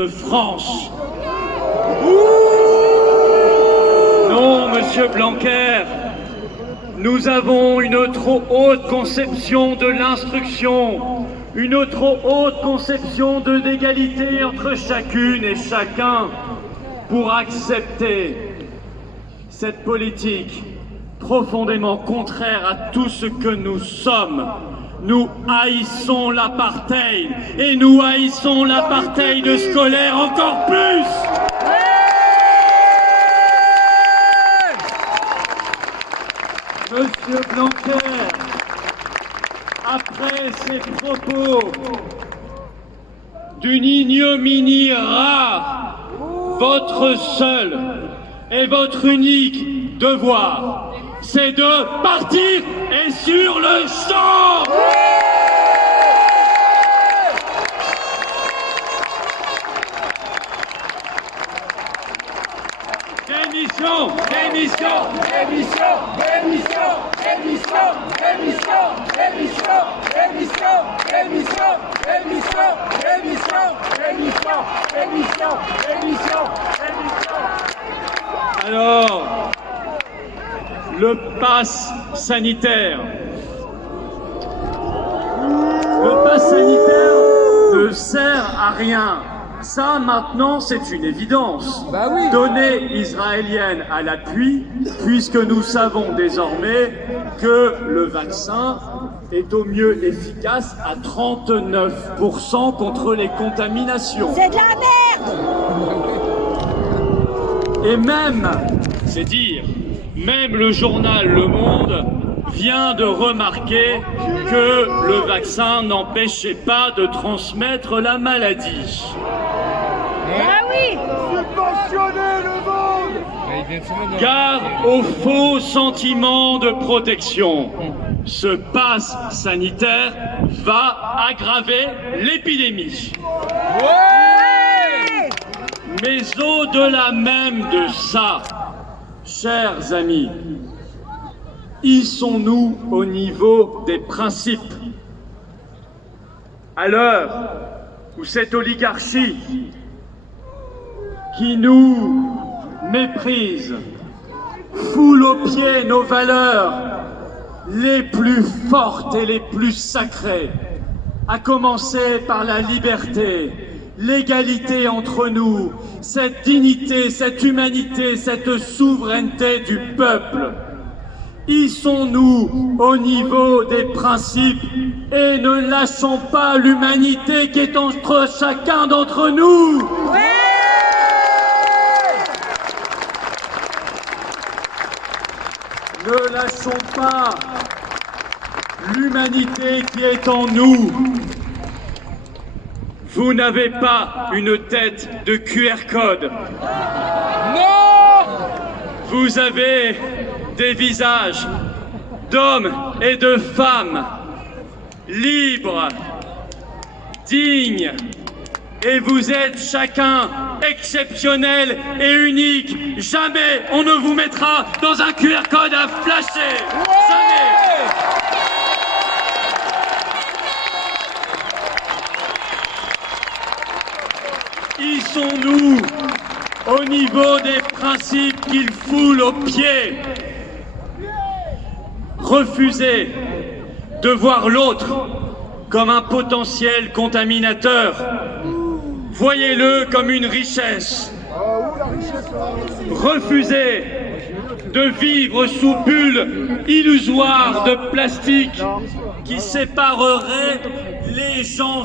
de France. Non, monsieur Blanquer, nous avons une trop haute conception de l'instruction, une trop haute conception de l'égalité entre chacune et chacun pour accepter cette politique profondément contraire à tout ce que nous sommes. Nous haïssons l'apartheid et nous haïssons l'apartheid scolaire encore plus. Monsieur Blanquer, après ces propos d'une ignominie rare, votre seul et votre unique devoir, c'est de partir et sur le champ. Démission, démission, démission, démission, démission, démission, démission, démission, démission, démission, démission, démission, démission, démission, démission. Alors, le pass sanitaire. Le pass sanitaire ne sert à rien. Ça, maintenant, c'est une évidence. Bah oui. Donnée israélienne à l'appui, puisque nous savons désormais que le vaccin est au mieux efficace à 39% contre les contaminations. C'est de la merde! Et même, c'est dire, même le journal Le Monde vient de remarquer que le vaccin n'empêchait pas de transmettre la maladie. Ah oui! Subventionner le monde! Car au faux sentiment de protection, ce pass sanitaire va aggraver l'épidémie. Ouais! Mais au-delà même de ça, chers amis, hissons-nous au niveau des principes. À l'heure où cette oligarchie qui nous méprise foule aux pieds nos valeurs les plus fortes et les plus sacrées, à commencer par la liberté, l'égalité entre nous, cette dignité, cette humanité, cette souveraineté du peuple. Hissons-nous au niveau des principes et ne lâchons pas l'humanité qui est entre chacun d'entre nous. Ne lâchons pas l'humanité qui est en nous. Vous n'avez pas une tête de QR code. Non! Vous avez des visages d'hommes et de femmes libres, dignes, et vous êtes chacun exceptionnel et unique. Jamais on ne vous mettra dans un QR code à flasher. Jamais. Hissons-nous au niveau des principes qu'ils foulent aux pieds. Refusez de voir l'autre comme un potentiel contaminateur. Voyez-le comme une richesse. Refusez de vivre sous bulle illusoire de plastique qui séparerait les gens